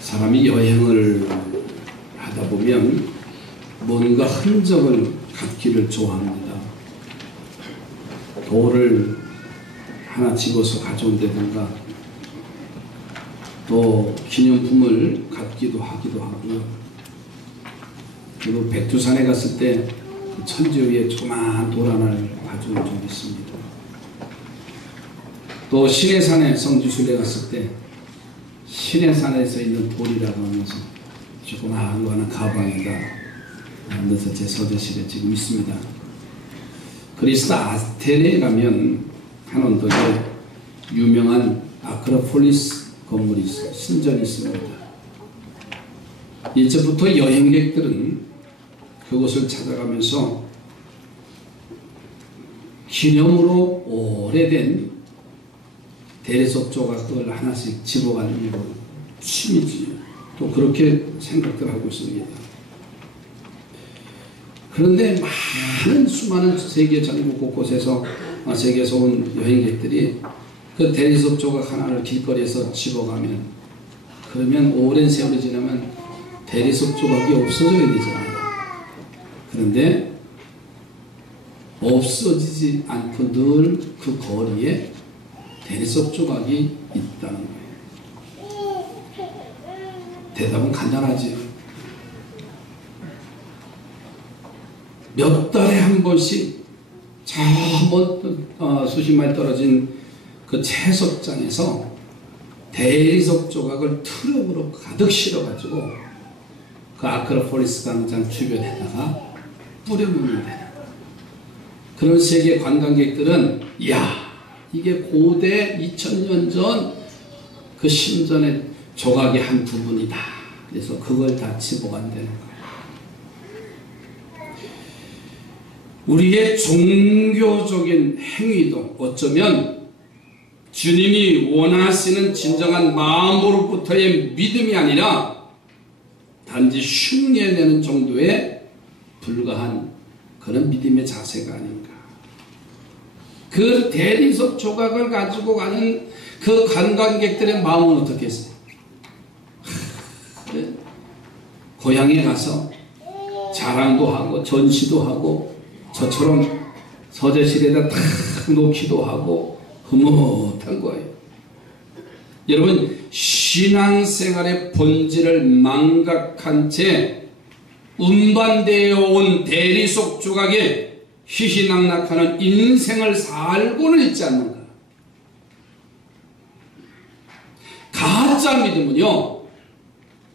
사람이 여행을 하다 보면 뭔가 흔적을 갖기를 좋아합니다. 돌을 하나 집어서 가져온다든가 또 기념품을 갖기도 하기도 하고요. 그리고 백두산에 갔을 때 천지 위에 조그마한 돌 하나를 가져온 적이 있습니다. 또 신해산에 성지순례 갔을 때 신해산에서 있는 돌이라고 하면서 조그마한 거 하나 가방에다 넣어서 제 서재실에 지금 있습니다. 그리스 아테네에 가면 한 언덕에 유명한 아크로폴리스 건물이 있어요. 신전이 있습니다. 이제부터 여행객들은 그곳을 찾아가면서 기념으로 오래된 대리석 조각을 하나씩 집어가는 거 취미지. 또 그렇게 생각들 하고 있습니다. 그런데 많은 수많은 세계 전국 곳곳에서 세계에서 온 여행객들이 그 대리석 조각 하나를 길거리에서 집어가면 그러면 오랜 세월이 지나면 대리석 조각이 없어져야 되잖아요. 그런데 없어지지 않고 늘 그 거리에 대리석 조각이 있다는 거예요. 대답은 간단하지. 몇 달에 한 번씩 저 수십 마일 떨어진 그 채석장에서 대리석 조각을 트럭으로 가득 실어가지고 그 아크로폴리스 광장 주변에다가 뿌려놓는 되는 거예요. 그런 세계 관광객들은 야 이게 고대 2000년 전 그 신전의 조각의 한 부분이다. 그래서 그걸 다 집어간다는 거예요. 우리의 종교적인 행위도 어쩌면 주님이 원하시는 진정한 마음으로부터의 믿음이 아니라 단지 흉내내는 정도에 불과한 그런 믿음의 자세가 아닌가. 그 대리석 조각을 가지고 가는 그 관광객들의 마음은 어떻겠어요? 고향에 가서 자랑도 하고 전시도 하고 저처럼 서재실에다 탁 놓기도 하고 흐뭇한 거예요. 여러분 신앙생활의 본질을 망각한 채 운반되어 온 대리석 조각에 희희낙낙하는 인생을 살고는 있지 않는가. 가짜 믿음은요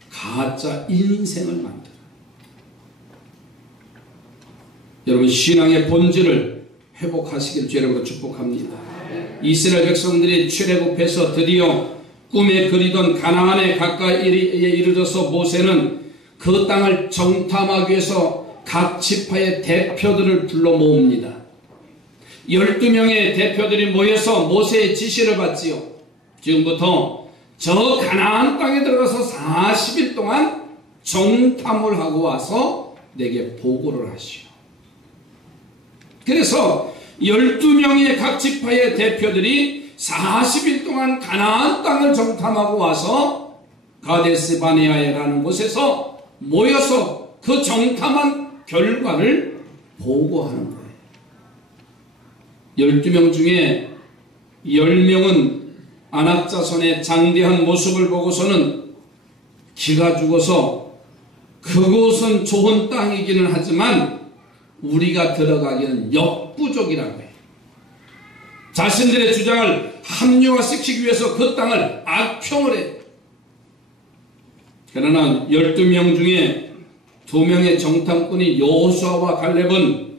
가짜 인생을 만들어요. 여러분 신앙의 본질을 회복하시길 주님으로 축복합니다. 이스라엘 백성들이 출애굽해서 드디어 꿈에 그리던 가나안에 가까이 이르러서 모세는 그 땅을 정탐하기 위해서 각 지파의 대표들을 불러 모읍니다. 12명의 대표들이 모여서 모세의 지시를 받지요. 지금부터 저 가나안 땅에 들어가서 40일 동안 정탐을 하고 와서 내게 보고를 하시오. 그래서 12명의 각 지파의 대표들이 40일 동안 가나안 땅을 정탐하고 와서 가데스 바네아에라는 곳에서 모여서 그 정탐한 결과를 보고하는 거예요. 12명 중에 10명은 안악자손의 장대한 모습을 보고서는 기가 죽어서 그곳은 좋은 땅이기는 하지만 우리가 들어가기는 역부족이라고 해요. 자신들의 주장을 합리화시키기 위해서 그 땅을 악평을 해요. 그러나 12명 중에 2명의 정탐꾼이 여호수아와 갈렙은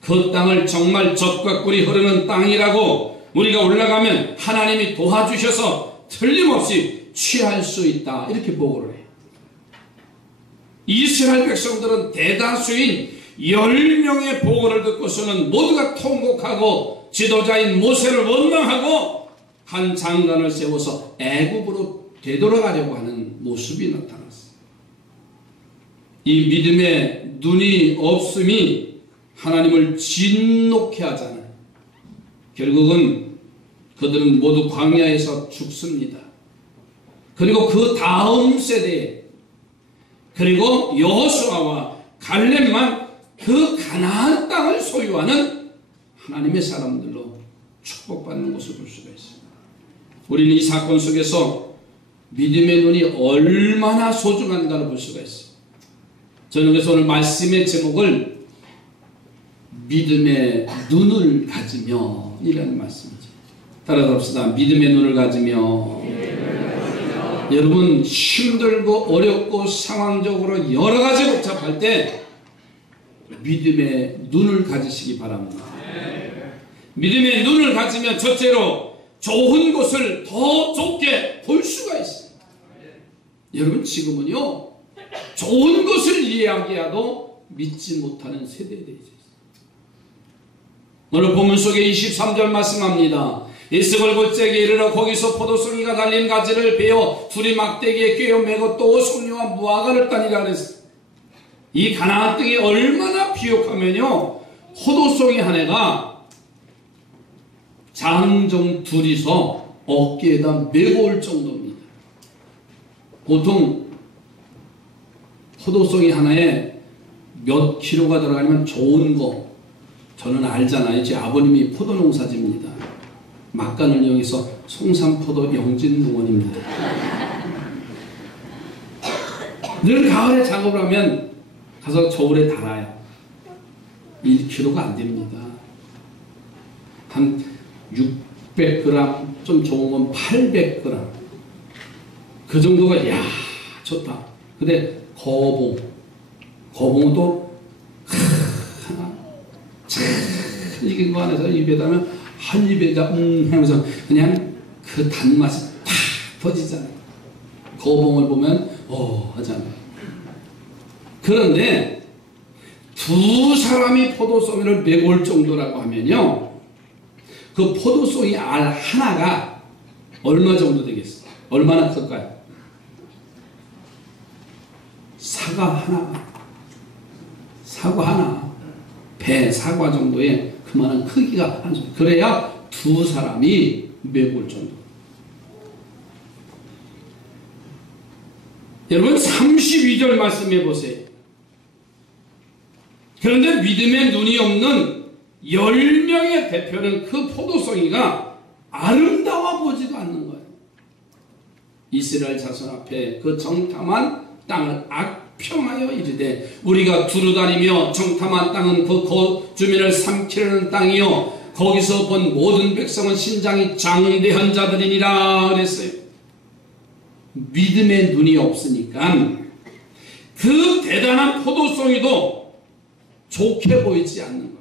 그 땅을 정말 젖과 꿀이 흐르는 땅이라고 우리가 올라가면 하나님이 도와주셔서 틀림없이 취할 수 있다 이렇게 보고를 해요. 이스라엘 백성들은 대다수인 10명의 보고를 듣고서는 모두가 통곡하고 지도자인 모세를 원망하고 한 장관을 세워서 애굽으로 되돌아가려고 하는 모습이 나타났어요. 이 믿음의 눈이 없음이 하나님을 진노케 하잖아요. 결국은 그들은 모두 광야에서 죽습니다. 그리고 그 다음 세대에 그리고 여호수아와 갈렙만 그 가나안 땅을 소유하는 하나님의 사람들로 축복받는 것을 볼 수가 있습니다. 우리는 이 사건 속에서 믿음의 눈이 얼마나 소중한가를 볼 수가 있어요. 저는 그래서 오늘 말씀의 제목을 믿음의 눈을 가지며 이라는 말씀이죠. 따라서 합시다. 믿음의 눈을 가지며. 여러분 힘들고 어렵고 상황적으로 여러 가지 복잡할 때 믿음의 눈을 가지시기 바랍니다. 믿음의 눈을 가지면 첫째로 좋은 것을 더 좋게 볼 수가 있어요. 여러분 지금은요 좋은 것을 이야기해도 믿지 못하는 세대에 대해 있어요. 오늘 본문 속에 23절 말씀합니다. 이스골 골짜기에 이르러 거기서 포도송이가 달린 가지를 베어 둘이 막대기에 꿰어 매고 또 송이와 무화과를 따니라 그랬어요. 이 가나안 땅이 얼마나 비옥하면요 포도송이 한 해가 장정 둘이서 어깨에다 메고 올 정도입니다. 보통 포도송이 하나에 몇 킬로가 들어가면 좋은 거 저는 알잖아요. 제 아버님이 포도농사집니다. 막간을 이용해서 송산포도 영진농원입니다. 늘 가을에 작업을 하면 가서 겨울에 달아요. 1kg가 안 됩니다. 한 600g, 좀 좋은 건 800g. 그 정도가 야 좋다. 근데 거봉은 또 하나 참 익은 거 안에서 입에 담으면 한 입에다 하면서 그냥 그 단맛이 팍 터지잖아요. 거봉을 보면 하잖아요. 그런데 두 사람이 포도송이를 메고 올 정도라고 하면요 그 포도송이 알 하나가 얼마 정도 되겠어요? 얼마나 클까요? 사과 하나 배 사과 정도의 그만한 크기가 한 손. 그래야 두 사람이 메고 올 정도. 여러분 32절 말씀해 보세요. 그런데 믿음의 눈이 없는 10명의 대표는 그 포도송이가 아름다워 보지도 않는 거예요. 이스라엘 자손 앞에 그 정탐한 땅을 악평하여 이르되 우리가 두루다니며 정탐한 땅은 그 주민을 삼키려는 땅이요 거기서 본 모든 백성은 신장이 장대한 자들이니라 그랬어요. 믿음의 눈이 없으니까 그 대단한 포도송이도 좋게 보이지 않는 거예요.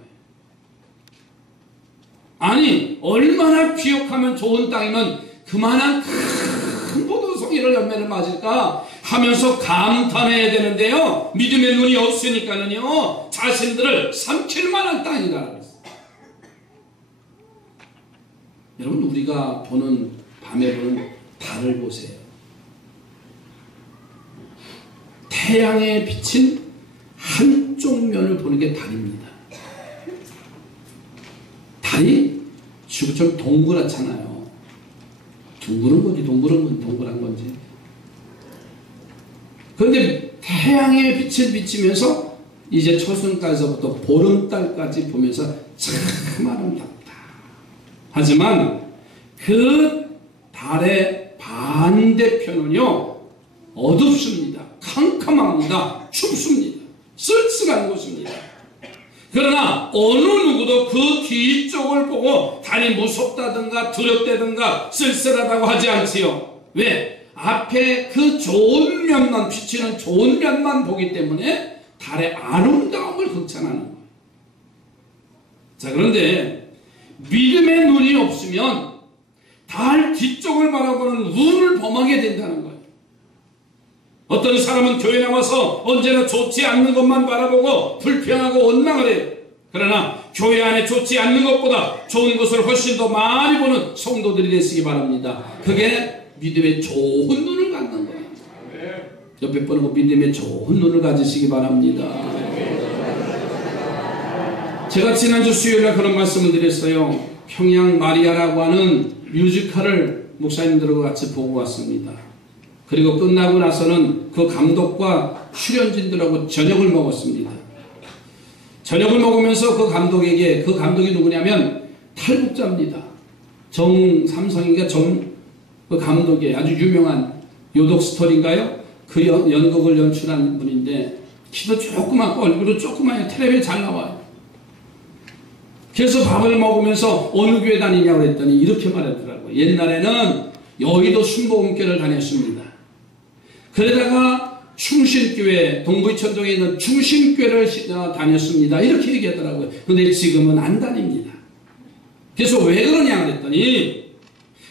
아니 얼마나 비옥하면 좋은 땅이면 그만한 큰 포도송이를 열매를 맞을까 하면서 감탄해야 되는데요 믿음의 눈이 없으니까는요 자신들을 삼킬 만한 땅이다 그랬어요. 여러분 우리가 보는 밤에 보는 달을 보세요. 태양에 비친 한쪽 면을 보는 게 달입니다. 달이 지구처럼 동그랗잖아요. 둥그런 건지 동그란 건지. 그런데 태양의 빛을 비치면서 이제 초승달서부터 보름달까지 보면서 참 아름답다. 하지만 그 달의 반대편은요 어둡습니다. 캄캄합니다. 춥습니다. 쓸쓸한 곳입니다. 그러나 어느 누구도 그 뒤쪽을 보고 달이 무섭다든가 두렵다든가 쓸쓸하다고 하지 않지요. 왜? 앞에 그 좋은 면만 비치는 좋은 면만 보기 때문에 달의 아름다움을 극찬하는 거예요. 자 그런데 믿음의 눈이 없으면 달 뒤쪽을 바라보는 눈을 범하게 된다는 거예요. 어떤 사람은 교회 나와서 언제나 좋지 않는 것만 바라보고 불평하고 원망을 해요. 그러나 교회 안에 좋지 않는 것보다 좋은 것을 훨씬 더 많이 보는 성도들이 되시기 바랍니다. 그게 믿음의 좋은 눈을 갖는 거예요. 옆에 보는 거 믿음의 좋은 눈을 가지시기 바랍니다. 제가 지난주 수요일에 그런 말씀을 드렸어요. 평양 마리아라고 하는 뮤지컬을 목사님들과 같이 보고 왔습니다. 그리고 끝나고 나서는 그 감독과 출연진들하고 저녁을 먹었습니다. 저녁을 먹으면서 그 감독이 누구냐면 탈북자입니다. 정삼성인가 그 감독이 아주 유명한 요독 스토리인가요? 그 연극을 연출한 분인데 키도 조그맣고 얼굴도 조그마해요. 텔레비에 잘 나와요. 그래서 밥을 먹으면서 어느 교회 다니냐고 그랬더니 이렇게 말하더라고요. 옛날에는 여의도 순복음교회를 다녔습니다. 그러다가 충신교회, 동부이천동에 있는 충신교회를 다녔습니다. 이렇게 얘기하더라고요. 근데 지금은 안 다닙니다. 그래서 왜 그러냐 그랬더니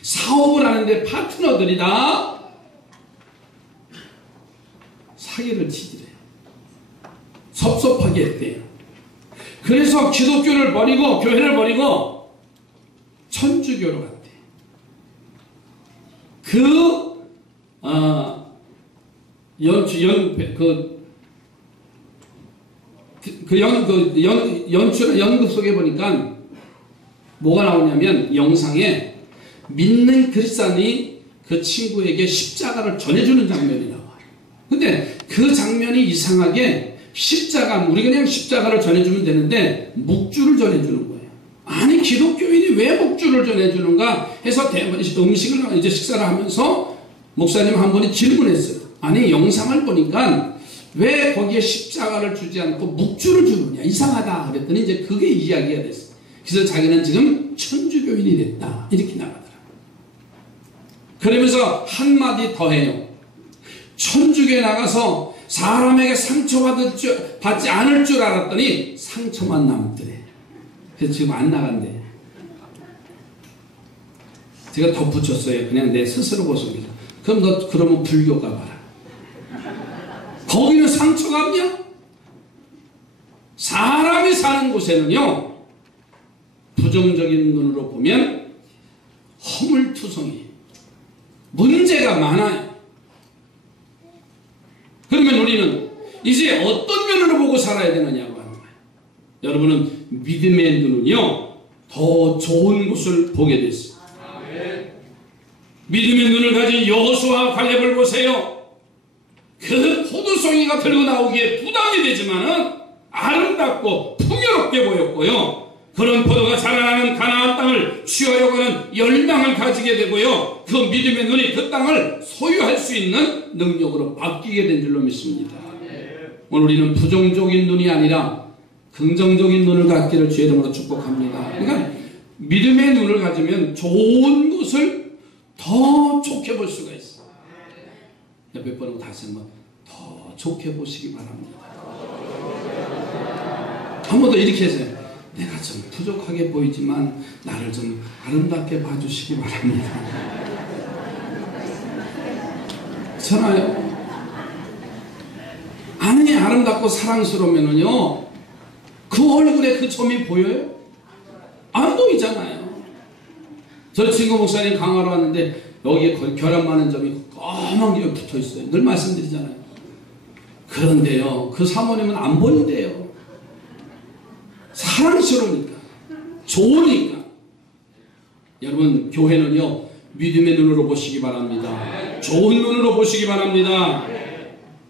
사업을 하는데 파트너들이 다 사기를 치더래요. 섭섭하게 했대요. 그래서 기독교를 버리고 교회를 버리고 천주교로 갔대요. 연극 속에 보니까 뭐가 나오냐면 영상에 믿는 그리스도인이 그 친구에게 십자가를 전해주는 장면이 나와요. 근데 그 장면이 이상하게 우리 그냥 십자가를 전해주면 되는데 묵주를 전해주는 거예요. 아니 기독교인이 왜 묵주를 전해주는가 해서 음식을 이제 식사를 하면서 목사님 한 분이 질문했어요. 아니 영상을 보니까 왜 거기에 십자가를 주지 않고 묵주를 주느냐 이상하다 그랬더니 이제 그게 이야기가 됐어요. 그래서 자기는 지금 천주교인이 됐다 이렇게 나가더라고요. 그러면서 한마디 더 해요. 천주교에 나가서 사람에게 상처받지 않을 줄 알았더니 상처만 남더래. 그래서 지금 안 나간대. 제가 덧붙였어요. 그냥 내 스스로 보석이죠. 그럼 너 그러면 불교 가봐라. 거기는 상처가 없냐? 사람이 사는 곳에는요 부정적인 눈으로 보면 허물투성이 문제가 많아요. 그러면 우리는 이제 어떤 면으로 보고 살아야 되느냐고 하는 거예요. 여러분은 믿음의 눈은요 더 좋은 곳을 보게 됐어요. 믿음의 눈을 가진 여호수아와 갈렙을 보세요. 그 포도송이가 들고 나오기에 부담이 되지만은 아름답고 풍요롭게 보였고요. 그런 포도가 자라나는 가나안 땅을 취하려고 하는 열망을 가지게 되고요. 그 믿음의 눈이 그 땅을 소유할 수 있는 능력으로 바뀌게 된 줄로 믿습니다. 오늘 우리는 부정적인 눈이 아니라 긍정적인 눈을 갖기를 주의 이름으로 축복합니다. 그러니까 믿음의 눈을 가지면 좋은 것을 더 좋게 볼 수가 있어요. 몇 번하고 다시 한번 더 좋게 보시기 바랍니다. 한 번 더 이렇게 해서요. 내가 좀 부족하게 보이지만 나를 좀 아름답게 봐주시기 바랍니다. 그렇잖아요. 아니 아름답고 사랑스러우면은요 그 얼굴에 그 점이 보여요? 안 보이잖아요. 저 친구 목사님 강화로 왔는데 여기에 결함 많은 점이 까맣게 붙어 있어요. 늘 말씀드리잖아요. 그런데요 그 사모님은 안 보인대요. 사랑스러우니까 좋으니까. 여러분 교회는요 믿음의 눈으로 보시기 바랍니다. 좋은 눈으로 보시기 바랍니다.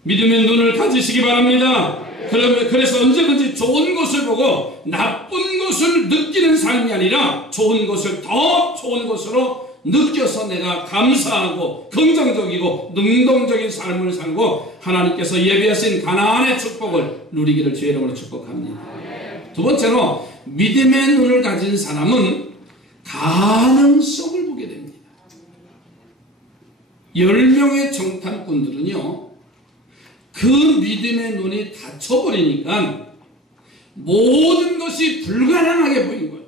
믿음의 눈을 가지시기 바랍니다. 그래서 언제든지 좋은 것을 보고 나쁜 것을 느끼는 삶이 아니라 좋은 것을 더 좋은 것으로 느껴서 내가 감사하고 긍정적이고 능동적인 삶을 살고 하나님께서 예비하신 가나안의 축복을 누리기를 주의 이름으로 축복합니다. 두 번째로 믿음의 눈을 가진 사람은 가능성을 보게 됩니다. 10명의 정탐꾼들은요 그 믿음의 눈이 닫혀버리니까 모든 것이 불가능하게 보인 거예요.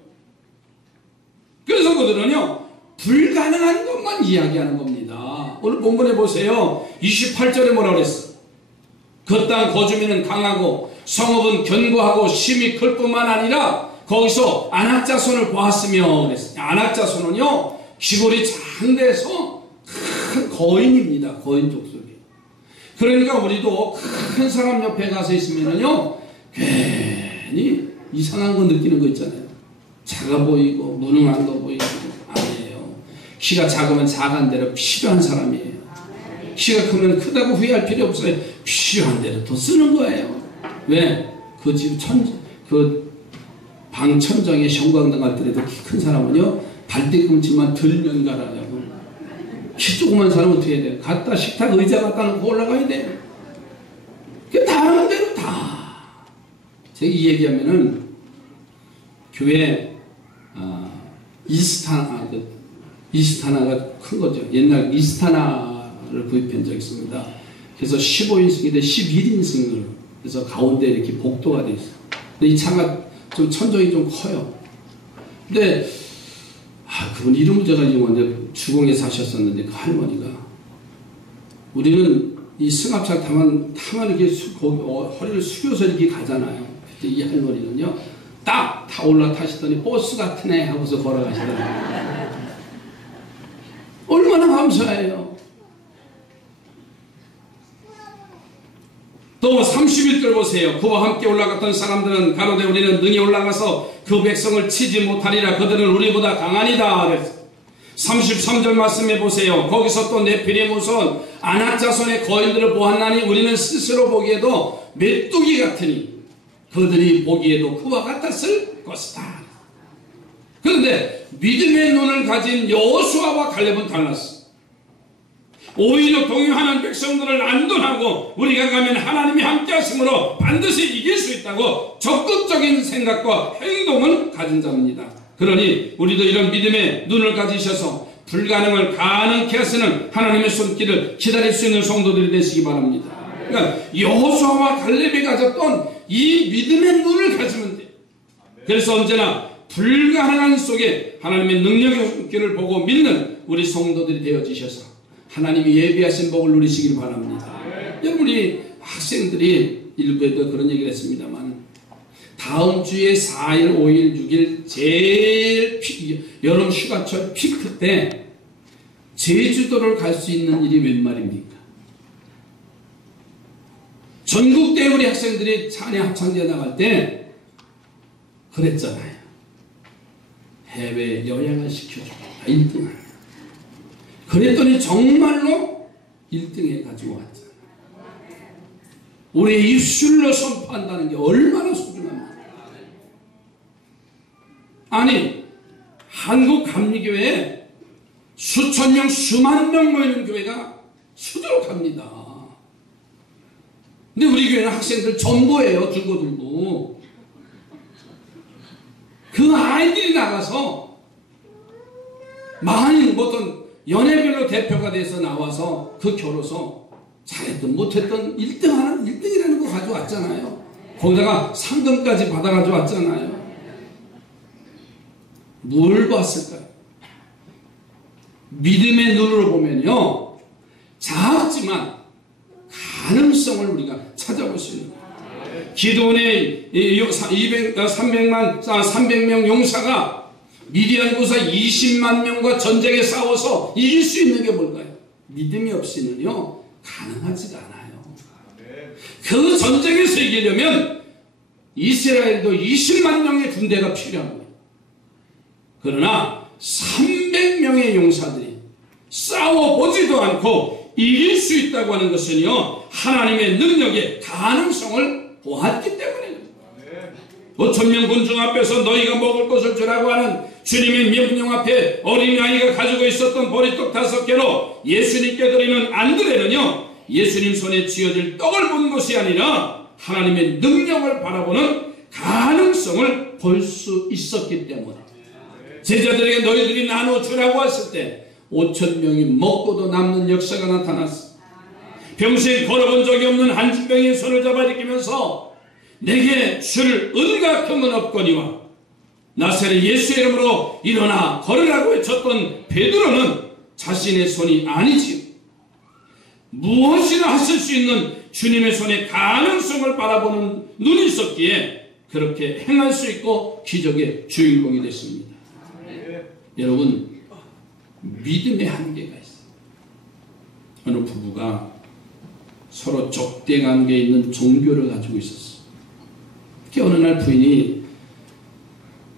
그래서 그들은요 불가능한 것만 이야기하는 겁니다. 오늘 본문에 보세요. 28절에 뭐라고 그랬어? 그 땅 거주민은 강하고 성읍은 견고하고 심이 클 뿐만 아니라 거기서 안악자손을 보았으며 그랬어요. 안악자손은요 기골이 장대해서 큰 거인입니다. 거인 족속이. 그러니까 우리도 큰 사람 옆에 가서 있으면은요 괜히 이상한 거 느끼는 거 있잖아요. 작아 보이고 무능한 거 보이고 아니에요. 키가 작으면 작은 대로 필요한 사람이에요. 키가 크면 크다고 후회할 필요 없어요. 필요한 대로 더 쓰는 거예요. 왜? 그 집 그 방 천장에 형광등 할 때라도 키 큰 사람은요, 발뒤꿈치만 들면 가라냐고. 키 조그만 사람은 어떻게 해야 돼요? 갖다 식탁 의자 갖다 놓고 올라가야 돼요. 그 다 하는 대로 다. 제가 이 얘기하면은 교회 이스타나가 큰 거죠. 옛날 이스타나를 구입한 적이 있습니다. 그래서 15인승인데 11인승을 그래서 가운데 이렇게 복도가 돼 있어요. 근데 이 차가 좀 천정이 좀 커요. 근데 그분 이름을 제가 이용하는데 주공에 사셨었는데 그 할머니가 우리는 이 승합차 타면 이렇게 허리를 숙여서 이렇게 가잖아요. 그때 이 할머니는요 딱 다 올라타시더니 버스 같으네 하고서 걸어가시더라고요. 얼마나 감사해요. 또 31절 보세요. 그와 함께 올라갔던 사람들은 가로되 우리는 능히 올라가서 그 백성을 치지 못하리라. 그들은 우리보다 강하니라. 33절 말씀해 보세요. 거기서 또 네피림 후손 아낙 자손의 거인들을 보았나니 우리는 스스로 보기에도 메뚜기 같으니 그들이 보기에도 그와 같았을 것이다. 그런데 믿음의 눈을 가진 여호수아와 갈렙은 달랐어. 오히려 동요하는 백성들을 안돈하고 우리가 가면 하나님이 함께 하심으로 반드시 이길 수 있다고 적극적인 생각과 행동을 가진 자입니다. 그러니 우리도 이런 믿음의 눈을 가지셔서 불가능을 가능케 하시는 하나님의 손길을 기다릴 수 있는 성도들이 되시기 바랍니다. 그러니까 여호수아와 갈렙이 가졌던 이 믿음의 눈을 가지면 돼요. 그래서 언제나 불가능한 속에 하나님의 능력의 손길을 보고 믿는 우리 성도들이 되어지셔서 하나님이 예비하신 복을 누리시길 바랍니다. 여러분, 우리 학생들이 일부에도 그런 얘기를 했습니다만 다음 주에 4일, 5일, 6일 제일 여름 휴가철 피크 때 제주도를 갈 수 있는 일이 웬 말입니까? 전국대 우리 학생들이 찬양 합창제 나갈 때 그랬잖아요. 해외 여행을 시켜주고 1등을. 그랬더니 정말로 1등에 가지고 왔잖아요. 우리의 입술로 선포한다는 게 얼마나 소중합니까? 아니, 한국 감리교회에 수천 명, 수만 명 모이는 교회가 수두룩합니다. 근데 우리 교회는 학생들 전부예요. 들고 그 아이들이 나가서 많이 어떤 연예별로 대표가 돼서 나와서 그 교로서 잘했든 못했든 1등이라는 거 가져왔잖아요. 거기다가 상금까지 받아가지고 왔잖아요. 뭘 봤을까요? 믿음의 눈으로 보면요, 작지만 가능성을 우리가 찾아볼 수 있는 거예요. 기도원의 300명 용사가 미디안 부사 20만 명과 전쟁에 싸워서 이길 수 있는 게 뭘까요? 믿음이 없이는요 가능하지가 않아요. 그 전쟁에서 이기려면 이스라엘도 20만 명의 군대가 필요한 거예요. 그러나 300명의 용사들이 싸워보지도 않고 이길 수 있다고 하는 것은요 하나님의 능력의 가능성을 보았기 때문에 5,000명 군중 앞에서 너희가 먹을 것을 주라고 하는 주님의 명령 앞에 어린아이가 가지고 있었던 보리떡 5개로 예수님께 드리는 안드레는요 예수님 손에 쥐어질 떡을 본 것이 아니라 하나님의 능력을 바라보는 가능성을 볼 수 있었기 때문에 제자들에게 너희들이 나눠 주라고 했을 때 5,000명이 먹고도 남는 역사가 나타났어. 평생 걸어본 적이 없는 한 질병이 손을 잡아 일으키면서 내게 줄 은과 금은 없거니와 나사렛 예수의 이름으로 일어나 걸으라고 외쳤던 베드로는 자신의 손이 아니지요. 무엇이나 하실 수 있는 주님의 손의 가능성을 바라보는 눈이 있었기에 그렇게 행할 수 있고 기적의 주인공이 됐습니다. 여러분, 믿음의 한계가 있어요. 어느 부부가 서로 적대 관계에 있는 종교를 가지고 있었어요. 특히 어느 날 부인이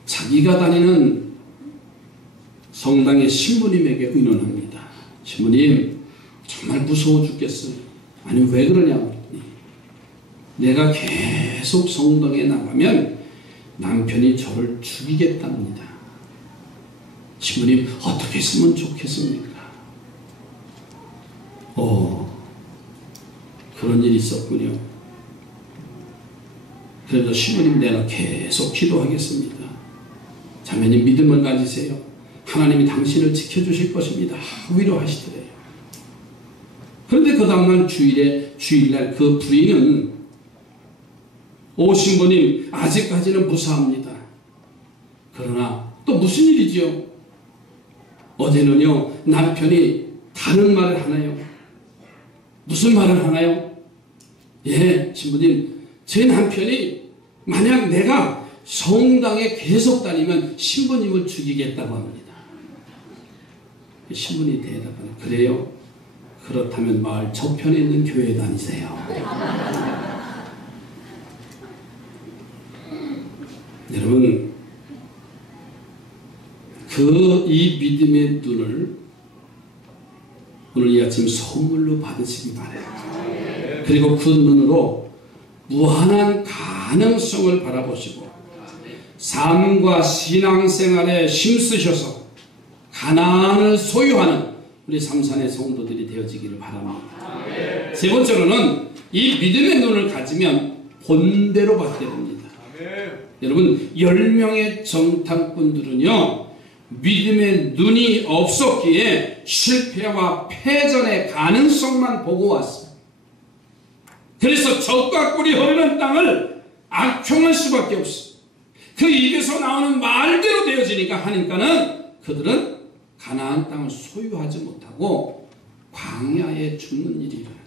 자기가 다니는 성당의 신부님에게 의논합니다. 신부님, 정말 무서워 죽겠어요. 아니 왜 그러냐고. 내가 계속 성당에 나가면 남편이 저를 죽이겠답니다. 신부님 어떻게 했으면 좋겠습니까? 그런 일이 있었군요. 그래서 신부님 내가 계속 기도하겠습니다. 자매님 믿음을 가지세요. 하나님이 당신을 지켜주실 것입니다. 위로하시더래요. 그런데 그 다음날 주일날 그 부인은 신부님 아직까지는 무사합니다. 그러나 또 무슨 일이지요? 어제는요 남편이 다른 말을 하나요? 무슨 말을 하나요? 예, 신부님 제 남편이 만약 내가 성당에 계속 다니면 신부님을 죽이겠다고 합니다. 신부님이 대답하는 그래요? 그렇다면 마을 저편에 있는 교회에 다니세요. 여러분 이 믿음의 눈을 오늘 이 아침 선물로 받으시기 바라요. 그리고 그 눈으로 무한한 가능성을 바라보시고 삶과 신앙생활에 힘쓰셔서 가나안을 소유하는 우리 삼산의 성도들이 되어지기를 바랍니다. 세 번째로는 이 믿음의 눈을 가지면 본대로 받게 됩니다. 여러분 10명의 정탐꾼들은요 믿음의 눈이 없었기에 실패와 패전의 가능성만 보고 왔어요. 그래서 적과 꿀이 흐르는 땅을 악평할 수밖에 없어요. 그 입에서 나오는 말대로 되어지니까 하니까는 그들은 가나안 땅을 소유하지 못하고 광야에 죽는 일이 일어났어요.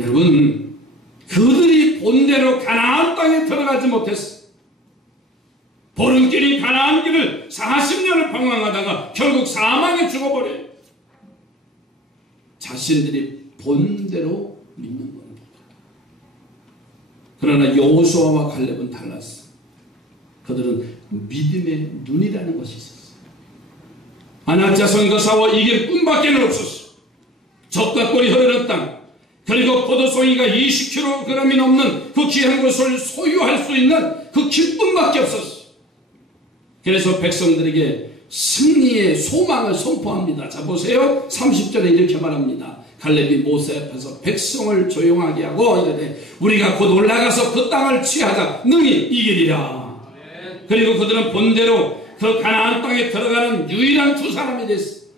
여러분 그들이 본대로 가나안 땅에 들어가지 못했어요. 보름길인 가나안 길을 40년을 방황하다가 결국 사망에 죽어버려요. 자신들이 본대로 믿는 겁니다. 그러나 여호수아와 갈렙은 달랐어. 그들은 믿음의 눈이라는 것이 있었어요. 아낙자손과 싸워 이길 꿈밖에 없었어. 적과 꿀이 흐르는 땅, 그리고 포도송이가 20kg이 넘는 그 귀한 것을 소유할 수 있는 그 기쁨밖에 없었어. 그래서 백성들에게 승리의 소망을 선포합니다. 자 보세요. 30절에 이렇게 말합니다. 갈렙이 모세 앞에서 백성을 조용하게 하고 이르되 우리가 곧 올라가서 그 땅을 취하자 능히 이기리라. 그리고 그들은 본대로 그 가나안 땅에 들어가는 유일한 두 사람이 됐어요.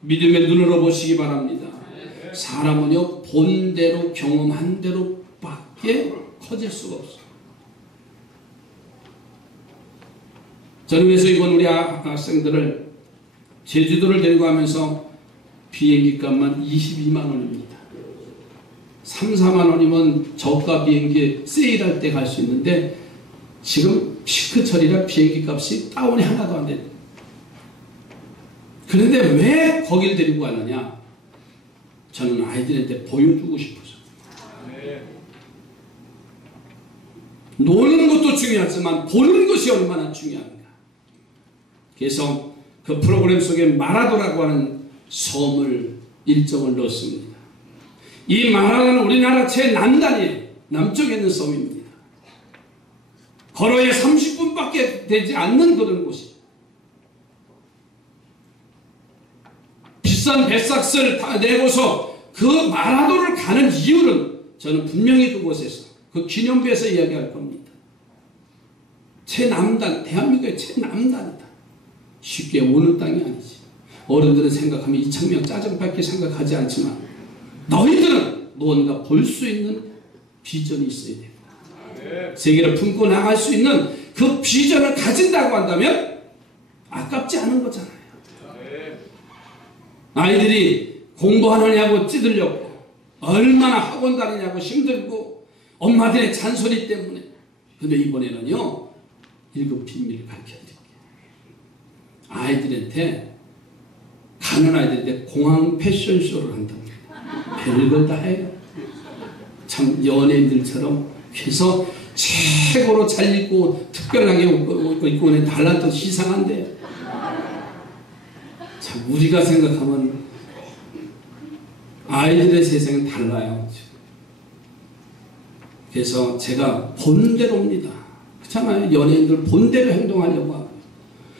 믿음의 눈으로 보시기 바랍니다. 사람은요 본대로 경험한 대로 밖에 커질 수가 없어요. 저는 그래서 이번 우리 학생들을 제주도를 데리고 가면서 비행기 값만 22만 원입니다. 3, 4만 원이면 저가 비행기 세일할 때 갈 수 있는데 지금 피크철이라 비행기 값이 다운이 하나도 안 돼요. 그런데 왜 거기를 데리고 가느냐? 저는 아이들한테 보여주고 싶어서. 노는 것도 중요하지만 보는 것이 얼마나 중요한가. 그래서 그 프로그램 속에 마라도라고 하는 섬을 일정을 넣었습니다. 이 마라도는 우리나라 최남단이에요. 남쪽에 있는 섬입니다. 걸어야 30분밖에 되지 않는 그런 곳이에요. 비싼 배삭스를 다 내고서 그 마라도를 가는 이유는 저는 분명히 그곳에서 그 기념비에서 이야기할 겁니다. 최남단, 대한민국의 최남단이다. 쉽게 오는 땅이 아니지. 어른들은 생각하면 이 장면 짜증밖에 생각하지 않지만 너희들은 무언가 볼 수 있는 비전이 있어야 돼. 세계를 품고 나갈 수 있는 그 비전을 가진다고 한다면 아깝지 않은 거잖아요. 아이들이 공부하느냐고 찌들렸고 얼마나 학원 다니냐고 힘들고 엄마들의 잔소리 때문에. 근데 이번에는요 7 비밀을 가르쳐드릴게요. 아이들한테 가는 아이들한테 공항 패션쇼를 한답니다. 별걸 다 해요. 참 연예인들처럼 해서 최고로 잘 입고 특별하게 입고 오는 달란트 시상한대요. 참 우리가 생각하면 아이들의 세상은 달라요. 그래서 제가 본대로입니다. 그렇잖아요. 연예인들 본대로 행동하려고 하고,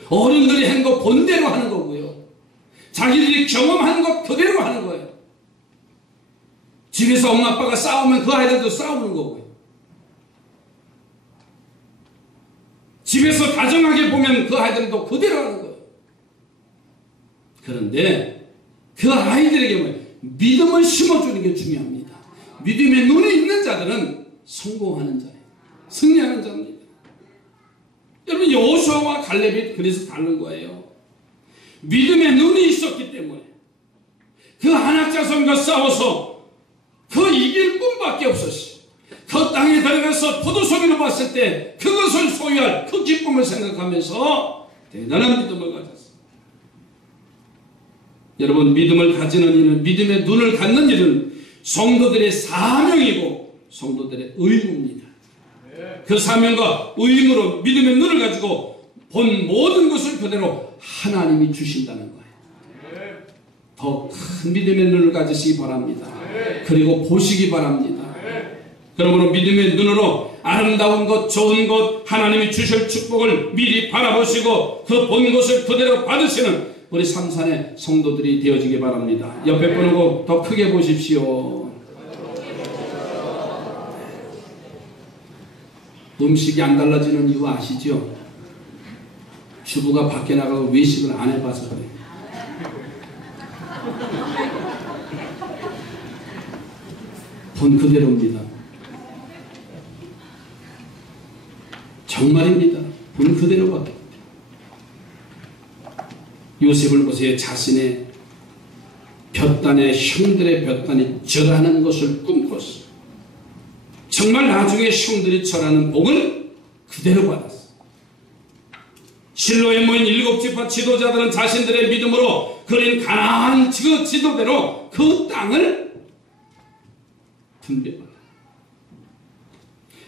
어른들이 한 거 본대로 하는 거고요. 자기들이 경험한 것 그대로 하는 거예요. 집에서 엄마 아빠가 싸우면 그 아이들도 싸우는 거고요. 집에서 다정하게 보면 그 아이들도 그대로 하는 거예요. 그런데 그 아이들에게 믿음을 심어주는 게 중요합니다. 믿음의 눈이 있는 자들은 성공하는 자예요. 승리하는 자입니다. 여러분, 여호수아와 갈렙이 그래서 다른 거예요. 믿음의 눈이 있었기 때문에 그 안악자손과 싸워서 그 이길 뿐밖에 없었어요. 그 땅에 들어가서 포도송이로 봤을 때 그것을 소유할 그 기쁨을 생각하면서 대단한 믿음을 가졌어요. 여러분, 믿음을 가지는 일은, 믿음의 눈을 갖는 일은 성도들의 사명이고 성도들의 의무입니다. 그 사명과 의무로 믿음의 눈을 가지고 본 모든 것을 그대로 하나님이 주신다는 거예요. 더 큰 믿음의 눈을 가지시기 바랍니다. 그리고 보시기 바랍니다. 그러므로 믿음의 눈으로 아름다운 것, 좋은 것, 하나님이 주실 축복을 미리 바라보시고 그 본 것을 그대로 받으시는 우리 삼산의 성도들이 되어지기 바랍니다. 옆에 보고 더 크게 보십시오. 음식이 안 달라지는 이유 아시죠? 주부가 밖에 나가고 외식을 안 해봐서 그래요. 본 그대로입니다. 정말입니다. 본 그대로밖에. 요셉을 보세요. 자신의 볕단에 형들의 볕단이 절하는 것을 꿈꿨어요. 정말 나중에 형들이 절하는 복을 그대로 받았어요. 실로에 모인 7지파 지도자들은 자신들의 믿음으로 그린 가나안 그 지도대로 그 땅을 분배받았어요.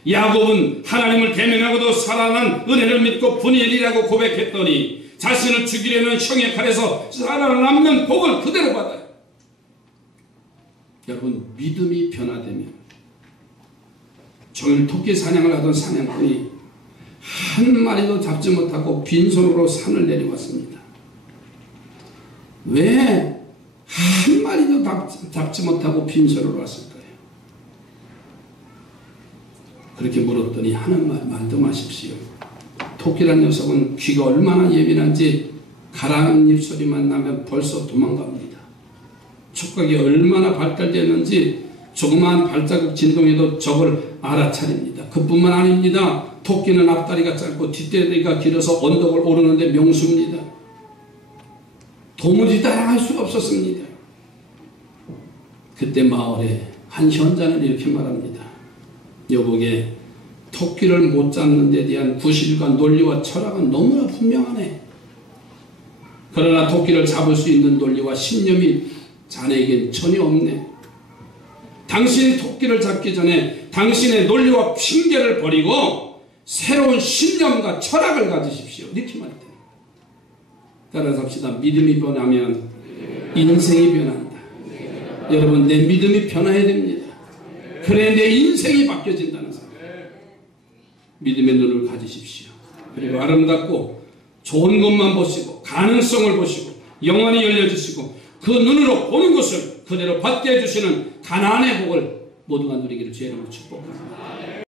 야곱은 하나님을 계명하고도 살아난 은혜를 믿고 분이엘이라고 고백했더니 자신을 죽이려는 형의 칼에서 살아남는 복을 그대로 받아요. 여러분, 믿음이 변화되면 종일 토끼 사냥을 하던 사냥꾼이 한 마리도 잡지 못하고 빈손으로 산을 내려왔습니다. 왜 한 마리도 잡지 못하고 빈손으로 왔을까요? 그렇게 물었더니 하는 말도 마십시오. 토끼란 녀석은 귀가 얼마나 예민한지 가라앉는 입소리만 나면 벌써 도망갑니다. 촉각이 얼마나 발달되었는지 조그마한 발자국 진동에도 적을 알아차립니다. 그뿐만 아닙니다. 토끼는 앞다리가 짧고 뒷다리가 길어서 언덕을 오르는데 명수입니다. 도무지 따라갈 수가 없었습니다. 그때 마을에 한 현자는 이렇게 말합니다. 여보게, 토끼를 못 잡는 데 대한 구실과 논리와 철학은 너무나 분명하네. 그러나 토끼를 잡을 수 있는 논리와 신념이 자네에겐 전혀 없네. 당신이 토끼를 잡기 전에 당신의 논리와 핑계를 버리고 새로운 신념과 철학을 가지십시오. 이렇게 말합니다. 따라서 합시다. 믿음이 변하면 인생이 변한다. 여러분, 내 믿음이 변화해야 됩니다. 그래 내 인생이 바뀌어진다는 사람. 믿음의 눈을 가지십시오. 그리고 아름답고 좋은 것만 보시고 가능성을 보시고 영원히 열려주시고 그 눈으로 보는 것을 그대로 받게 해주시는 가나안의 복을 모두가 누리기를 주의 이름으로 축복합니다.